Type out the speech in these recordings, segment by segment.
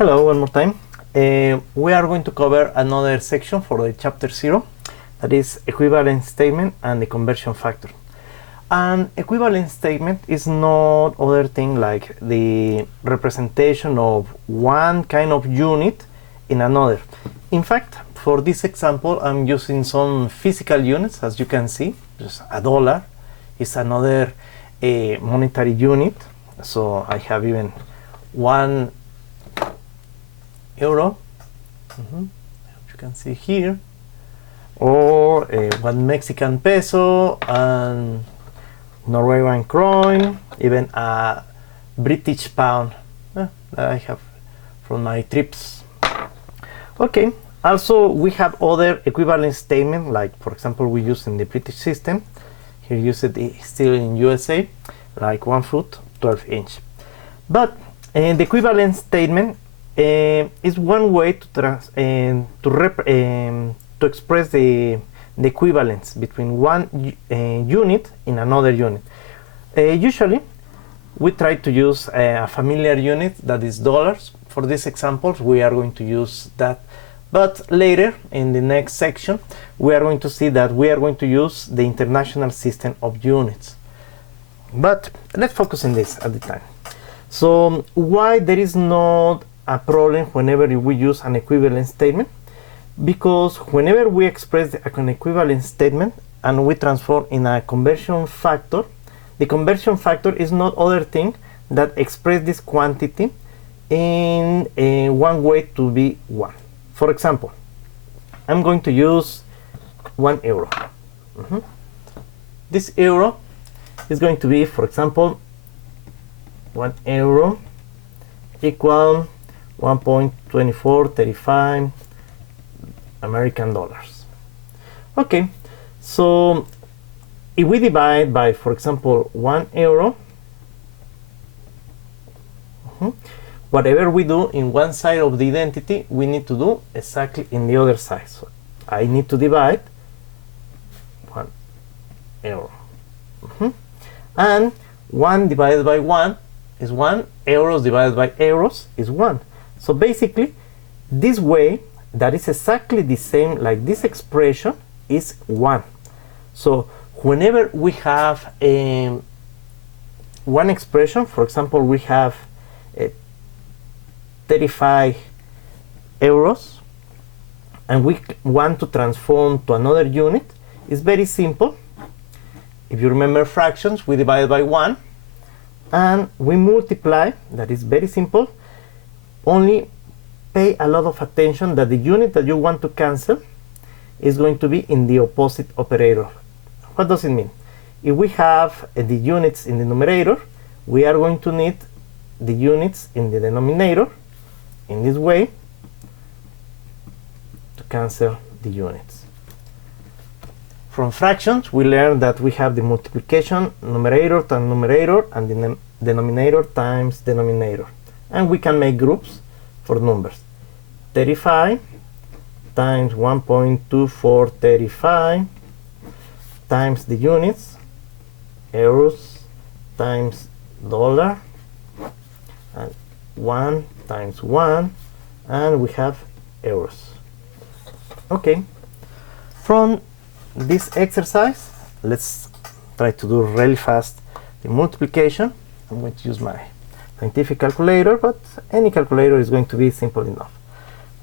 Hello, one more time. We are going to cover another section for the chapter 0, that is equivalence statement and the conversion factor. An equivalence statement is not other thing like the representation of one kind of unit in another. In fact, for this example, I'm using some physical units, as you can see. Just a dollar is another monetary unit. So I have even 1 euro, you can see here, or 1 Mexican peso, and Norwegian krone, even a British pound that I have from my trips. Okay, also we have other equivalent statement, like for example we use in the British system. Here use it still in USA, like 1 foot 12 inch. But the equivalent statement is one way to express the equivalence between one unit in another unit. Usually we try to use a familiar unit, that is dollars. For these examples we are going to use that, but later in the next section we are going to see that we are going to use the international system of units. But let's focus on this at the time. So why there is not a problem whenever we use an equivalence statement? Because whenever we express an equivalence statement and we transform in a conversion factor, the conversion factor is not other thing that express this quantity in one way to be 1. For example, I'm going to use 1 euro. This euro is going to be, for example, 1 euro equal 1.2435 American dollars. Okay, so if we divide by, for example, 1 euro, whatever we do in one side of the identity, we need to do exactly in the other side. So I need to divide 1 euro. And 1 divided by 1 is 1, euros divided by euros is 1. So basically, this way, that is exactly the same like this expression, is 1. So whenever we have one expression, for example, we have 35 euros, and we want to transform to another unit, it's very simple. If you remember fractions, we divide by 1, and we multiply. That is very simple. Only pay a lot of attention that the unit that you want to cancel is going to be in the opposite operator. What does it mean? If we have the units in the numerator, we are going to need the units in the denominator in this way to cancel the units. From fractions, we learned that we have the multiplication numerator times numerator and the denominator times denominator. And we can make groups for numbers. 35 times 1.2435 times the units, euros times dollar, and 1 times 1, and we have euros. Okay, from this exercise, let's try to do really fast the multiplication. I'm going to use my scientific calculator, but any calculator is going to be simple enough.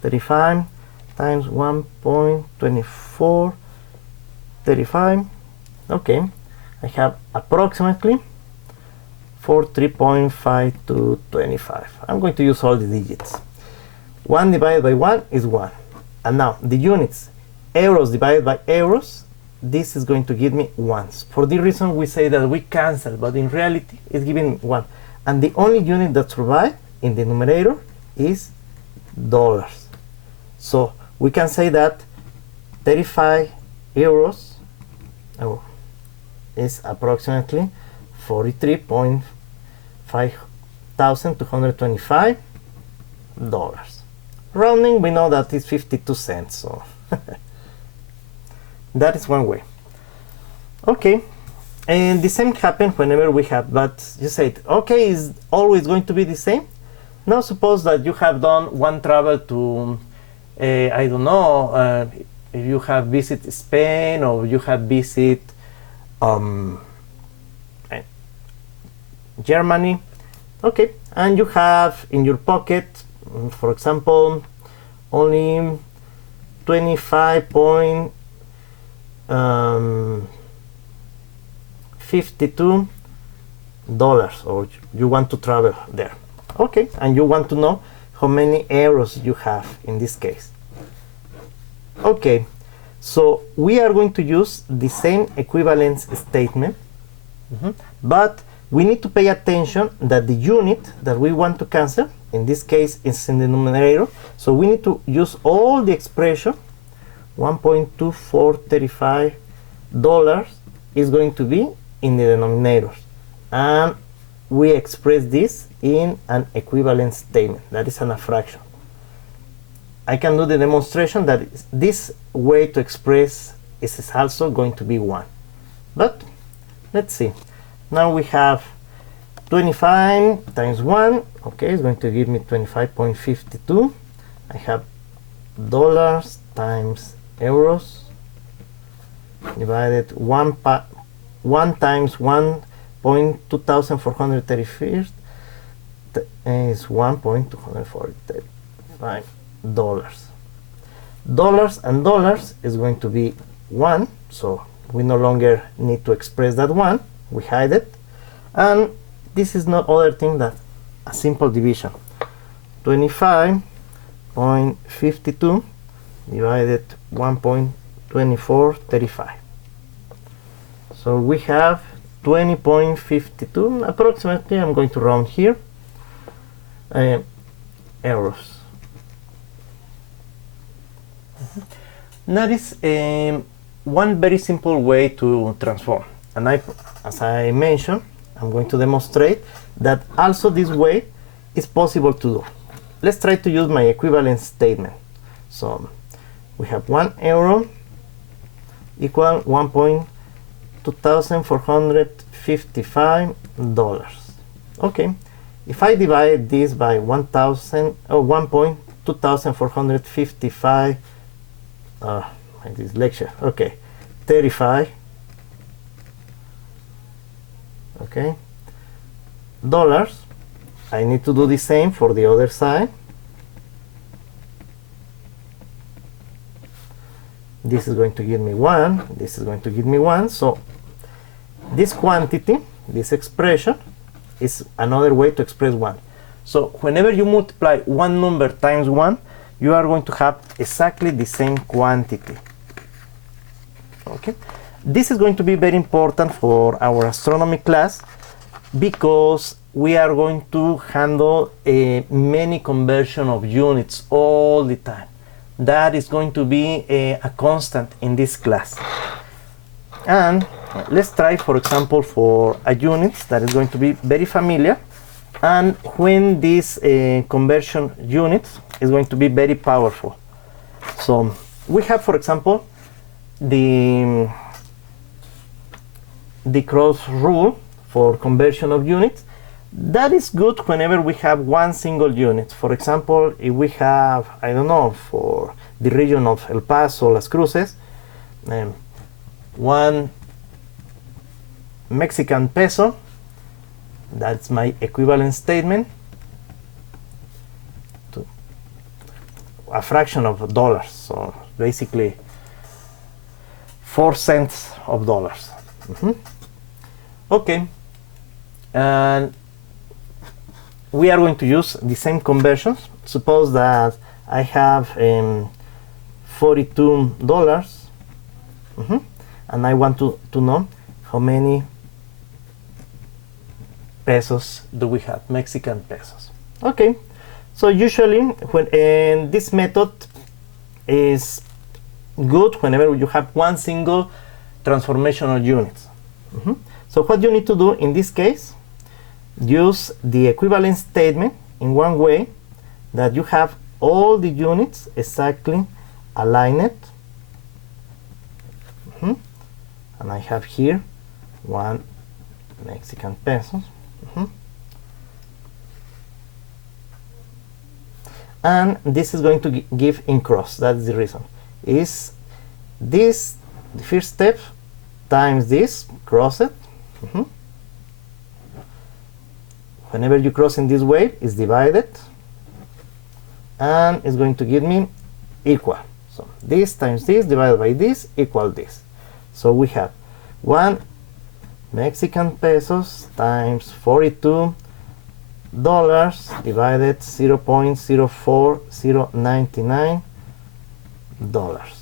35 times 1.2435. Okay, I have approximately 43.5225. I'm going to use all the digits. 1 divided by 1 is 1. And now the units, euros divided by euros, this is going to give me ones. For the reason we say that we cancel, but in reality it's giving 1. And the only unit that survives in the numerator is dollars. So we can say that 35 euros is approximately 43.5225 dollars. Rounding, we know that is 52 cents. So that is one way. Okay, and the same happens whenever we have, but you said, okay, is always going to be the same? Now suppose that you have done one travel to, I don't know, if you have visited Spain or you have visited Germany. Okay, and you have in your pocket, for example, only 25.52 dollars, or you want to travel there. Okay, and you want to know how many euros you have in this case. Okay, so we are going to use the same equivalence statement, but we need to pay attention that the unit that we want to cancel, in this case, is in the numerator. So we need to use all the expression. $1.2435 is going to be in the denominators. And we express this in an equivalence statement. That is a fraction. I can do the demonstration that this way to express is also going to be 1. But let's see. Now we have 25 times 1. Okay, it's going to give me 25.52. I have dollars times euros divided 1 times 1.2435 is $1.245. Dollars and dollars is going to be 1, so we no longer need to express that 1. We hide it, and this is no other thing than a simple division. 25.52 divided 1.2435. So we have 20.52 approximately. I'm going to round here. Euros. That is one very simple way to transform. And as I mentioned, I'm going to demonstrate that also this way is possible to do. Let's try to use my equivalence statement. So we have 1 euro equal $1.2455. Okay, if I divide this by 1.2455, this lecture, okay, 35, okay, dollars, I need to do the same for the other side. This is going to give me 1, this is going to give me 1, so this quantity, this expression, is another way to express 1. So whenever you multiply one number times 1, you are going to have exactly the same quantity. Okay, this is going to be very important for our astronomy class because we are going to handle many conversion of units all the time. That is going to be a constant in this class. And let's try, for example, for a unit that is going to be very familiar, and when this conversion unit is going to be very powerful. So we have, for example, the cross rule for conversion of units. That is good whenever we have one single unit. For example, if we have, I don't know, for the region of El Paso, Las Cruces, 1 Mexican peso, that's my equivalent statement, to a fraction of dollars, so basically 4 cents of dollars. Okay, and we are going to use the same conversions. Suppose that I have $42, and I want to know how many pesos do we have, Mexican pesos. Okay, so usually when this method is good whenever you have one single transformational unit. So what you need to do in this case, use the equivalence statement in one way that you have all the units exactly aligned. And I have here 1 Mexican pesos. and this is going to give in cross. That's the reason. Is this the first step times this, cross it. Whenever you cross in this way, it's divided, and it's going to give me equal. So this times this divided by this equal this. So we have 1 Mexican pesos times $42 divided 0.04099 dollars.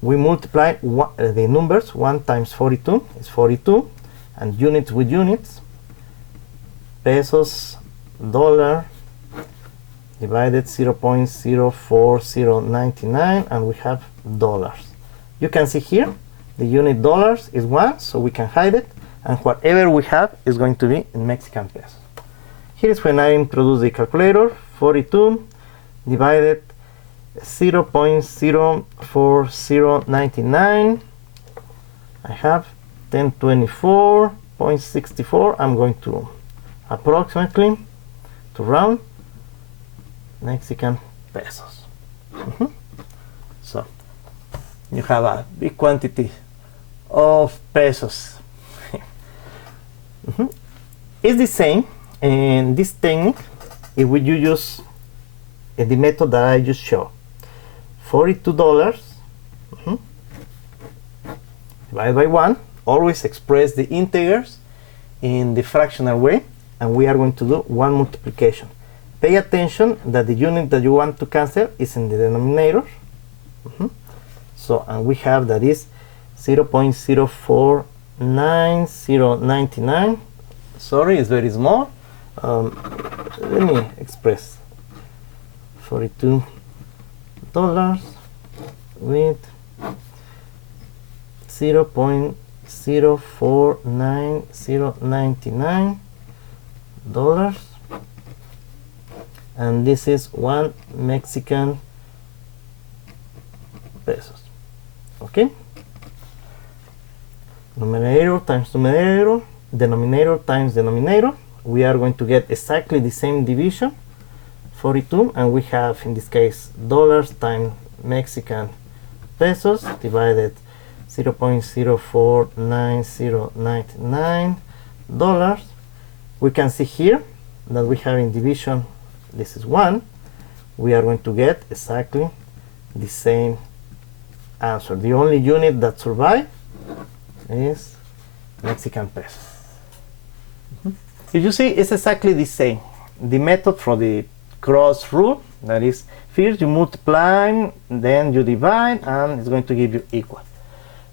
We multiply the numbers. 1 times 42 is 42, and units with units, pesos dollar divided 0.04099, and we have dollars. You can see here the unit dollars is 1, so we can hide it, and whatever we have is going to be in Mexican pesos. Here is when I introduce the calculator. 42 divided 0.04099, I have 1024.64. I'm going to approximately to round Mexican pesos. So you have a big quantity of pesos. It's the same in this technique if you use the method that I just showed. $42 divided by 1. Always express the integers in the fractional way, and we are going to do 1 multiplication. Pay attention that the unit that you want to cancel is in the denominator. So, and we have that is 0.049099. Sorry, it's very small. Let me express $42 with 0.049099 dollars, and this is 1 Mexican pesos. Okay, numerator times numerator, denominator times denominator. We are going to get exactly the same division, 42, and we have in this case dollars times Mexican pesos divided 0.049099 dollars. We can see here that we have in division, this is 1. We are going to get exactly the same answer. The only unit that survived is Mexican pesos. If you see, it's exactly the same. The method for the cross rule, that is, first you multiply, then you divide, and it's going to give you equal.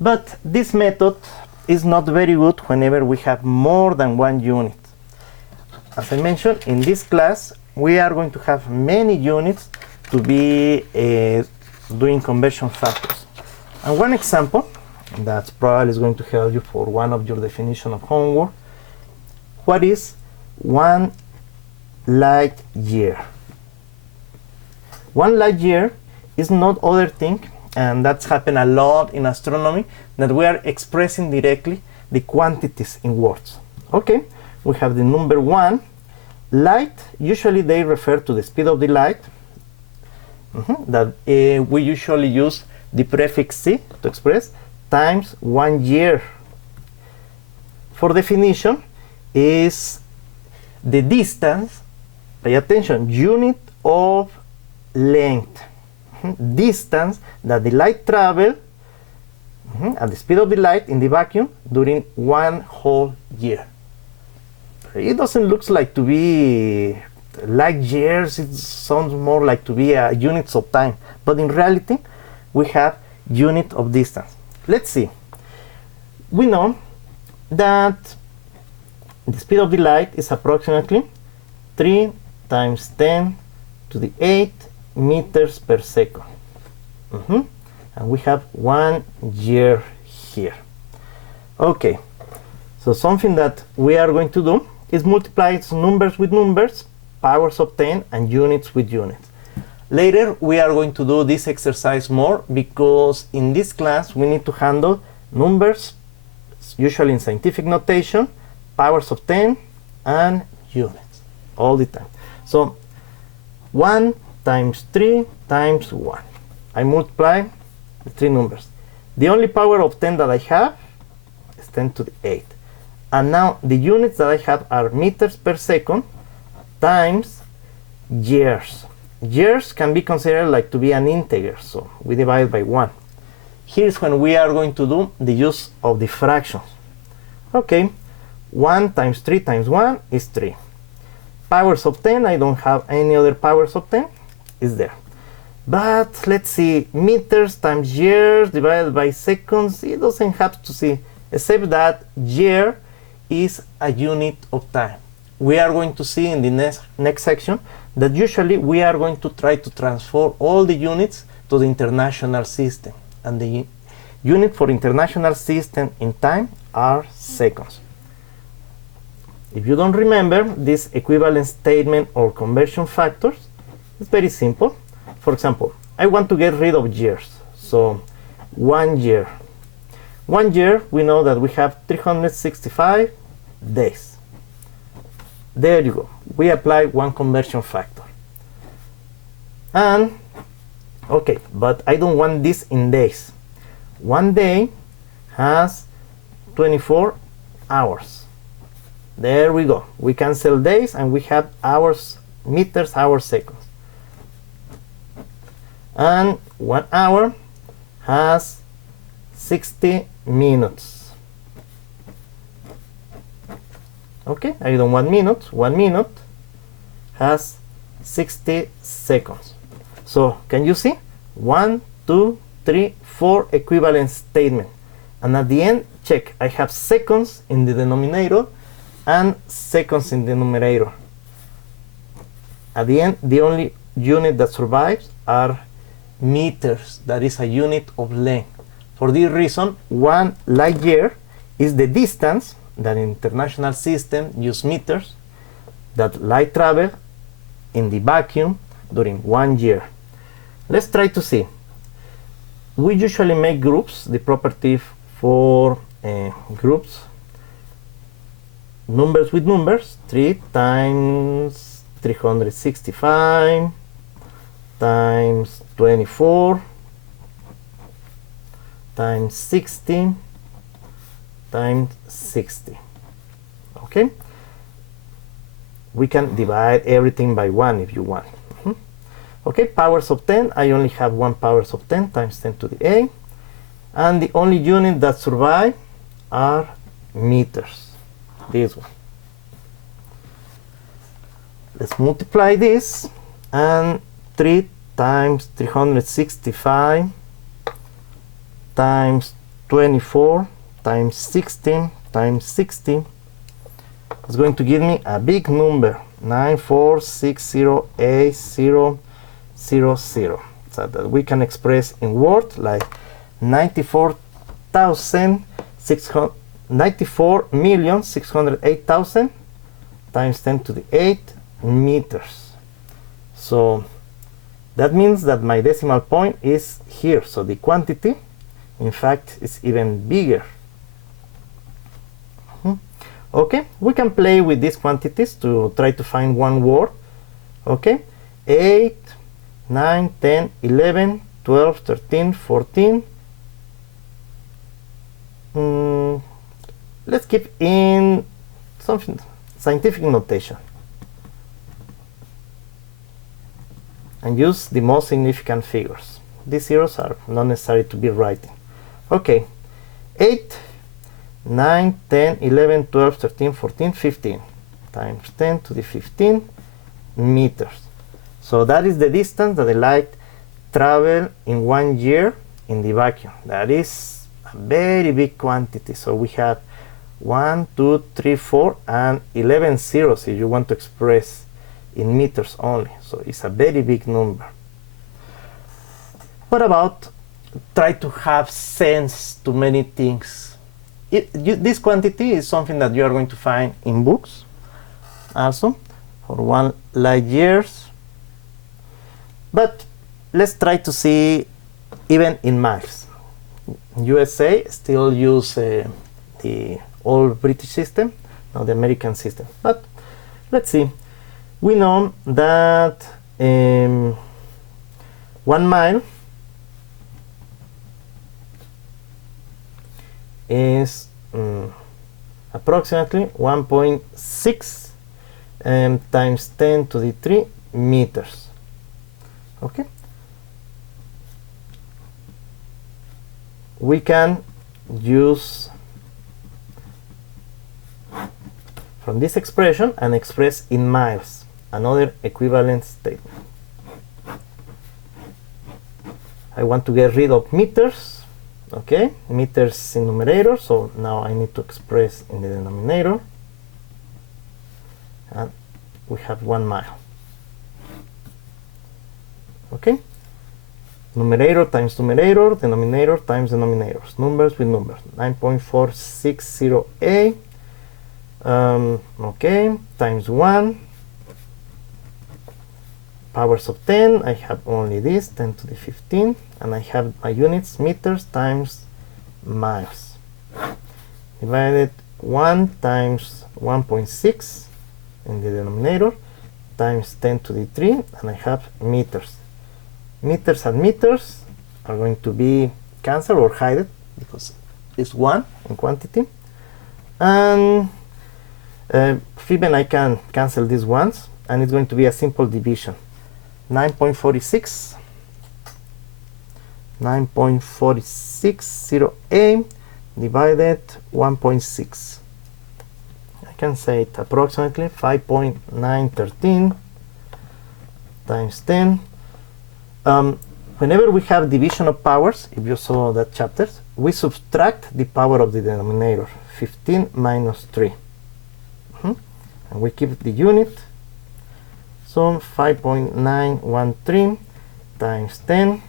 But this method is not very good whenever we have more than 1 unit. As I mentioned, in this class, we are going to have many units to be doing conversion factors. And one example that probably is going to help you for one of your definition of homework. What is 1 light year? 1 light year is not other thing, and that's happened a lot in astronomy, that we are expressing directly the quantities in words. Okay, we have the number 1. Light, usually they refer to the speed of the light. That we usually use the prefix c to express times 1 year. For definition, is the distance, pay attention, unit of length, distance that the light travel at the speed of the light in the vacuum during 1 whole year. It doesn't look like to be light years, it sounds more like to be units of time, but in reality we have unit of distance. Let's see. We know that the speed of the light is approximately 3 times 10 to the 8 meters per second. And we have 1 year here. Okay, so something that we are going to do is multiply numbers with numbers, powers of 10, and units with units. Later we are going to do this exercise more, because in this class we need to handle numbers, usually in scientific notation, powers of 10, and units. all the time. So 1 times 3 times 1. I multiply the three numbers. The only power of 10 that I have is 10 to the 8. And now the units that I have are meters per second times years. Years can be considered like to be an integer, so we divide by 1. Here's when we are going to do the use of the fractions. Okay, 1 times 3 times 1 is 3. Powers of 10, I don't have any other powers of 10, is there. But let's see, meters times years divided by seconds, it doesn't have to see, except that year is a unit of time. We are going to see in the next section that usually we are going to try to transfer all the units to the international system. And the unit for international system in time are seconds. If you don't remember this equivalent statement or conversion factors, it's very simple. For example, I want to get rid of years. So 1 year. 1 year, we know that we have 365 days. There you go. We apply one conversion factor. And, okay, but I don't want this in days. 1 day has 24 hours. There we go. We cancel days and we have hours, meters, hours, seconds. And 1 hour has 60 minutes. Okay, I don't want minutes. 1 minute has 60 seconds. So can you see? 1, 2, 3, 4 equivalent statement. And at the end, check. I have seconds in the denominator and seconds in the numerator. At the end, the only unit that survives are meters. That is a unit of length. For this reason, 1 light year is the distance that in international system use meters that light travel in the vacuum during 1 year. Let's try to see. We usually make groups, the property for groups, numbers with numbers, 3 times 365 times 24 times 60 times 60. Okay? We can divide everything by 1 if you want. Okay, powers of 10, I only have 1 powers of 10 times 10 to the 8. And the only unit that survive are meters. This one. Let's multiply this, and 3 times 365 times 24 times 16 times 60 is going to give me a big number, 94608000, so that we can express in words like 94,608,000 times 10 to the 8 meters. So that means that my decimal point is here. So the quantity, in fact, is even bigger. Okay, we can play with these quantities to try to find one word. Okay, 8, 9, 10, 11, 12, 13, 14. Let's keep in something scientific notation and use the most significant figures. These zeros are not necessary to be writing. Okay, 8, 9, 10, 11, 12, 13, 14, 15 times 10 to the 15 meters. So that is the distance that the light travel in 1 year in the vacuum. That is a very big quantity. So we have 1, 2, 3, 4, and 11 zeros if you want to express in meters only. So it's a very big number. What about try to have sense to many things? This quantity is something that you are going to find in books also for 1 light years. But let's try to see even in miles. USA still use the old British system, not the American system. But let's see. We know that 1 mile is approximately 1.6 times 10 to the 3 meters. Okay, we can use from this expression and express in miles, another equivalent statement. I want to get rid of meters. Okay, meters in numerator, so now I need to express in the denominator, and we have 1 mile. Okay, numerator times numerator, denominator times denominators, numbers with numbers. 9.460a, okay, times 1, powers of 10, I have only this, 10 to the 15, and I have my units, meters times miles, divided 1 times 1.6 in the denominator, times 10 to the 3, and I have meters. Meters and meters are going to be cancelled or hidden because it's 1 in quantity, and even I can cancel these ones, and it's going to be a simple division. 9.460a divided 1.6. I can say it approximately 5.913 times 10. Whenever we have division of powers, if you saw that chapters, we subtract the power of the denominator, 15 minus 3. And we keep the unit. So 5.913 times 10,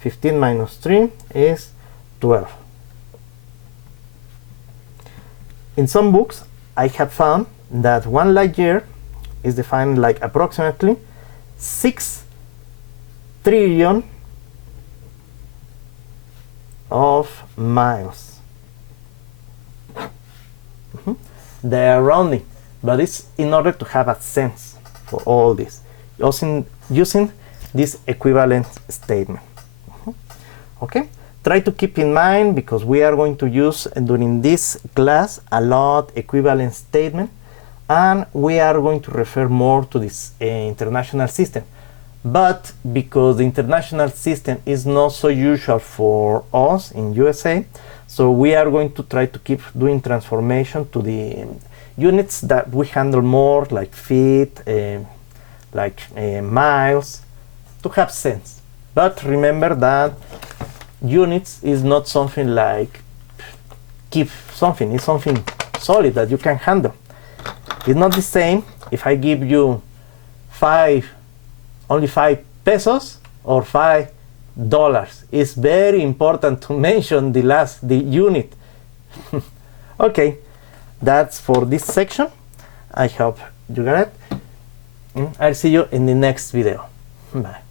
15 minus 3 is 12. In some books, I have found that 1 light year is defined like approximately 6 trillion of miles. They are rounding, but it's in order to have a sense for all this, using this equivalent statement. Okay, try to keep in mind, because we are going to use during this class a lot equivalent statement, and we are going to refer more to this international system. But because the international system is not so usual for us in USA, so we are going to try to keep doing transformation to the units that we handle more, like feet, miles, to have sense. But remember that units is not something like keep something, it's something solid that you can handle. It's not the same if I give you only 5 pesos or $5. It's very important to mention the unit. Okay, that's for this section. I hope you got it. I'll see you in the next video. Bye.